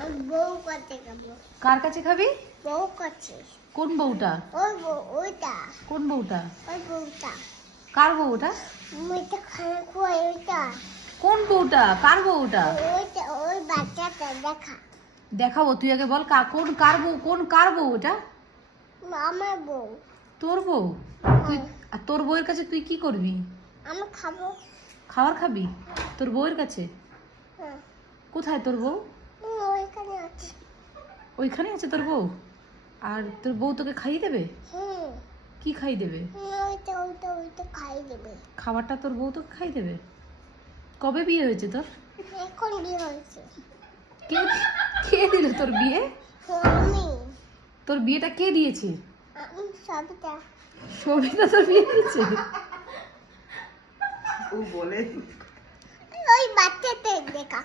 বউ কাছে খাবো। কার কাছে খাবি? বউ কাছে। কোন বউটা? ওই বউ, ওইটা। কোন বউটা? ওই বউটা। কার বউটা? ওইটা খানা খুয়াই ওইটা। কোন বউটা? কার বউটা? ওইটা, ওই বাচ্চাটা দেখা। দেখাবো, তুই আগে বল কোন কার বউ, কোন কার বউ এটা? আমার বউ। তোর বউ? তুই আর তোর বউয়ের কাছে তুই কি করবি? আমি খাবো। খাবার খাবি তোর বউয়ের কাছে? হ্যাঁ। কোথায় তোর বউ? ওইখানে আছে। ওইখানে আছে তোর বউ? আর তোর বউ তোকে খাইয়ে দেবে? হুম। কি খাইয়ে দেবে? ওইটা ওইটা ওইটা খাই দেবে। খাবারটা তোর বউ তোকে খাইয়ে দেবে? কবে বিয়ে হয়েছে তোর? এখন বিয়ে হয়েছে। কে কে দিল তোর বিয়ে? আমি। তোর বিয়েটা কে দিয়েছে? আমি সবটা। সবিতা তোর বিয়ে দিয়েছে? ও বলে ওই বাচ্চাটা দেখা।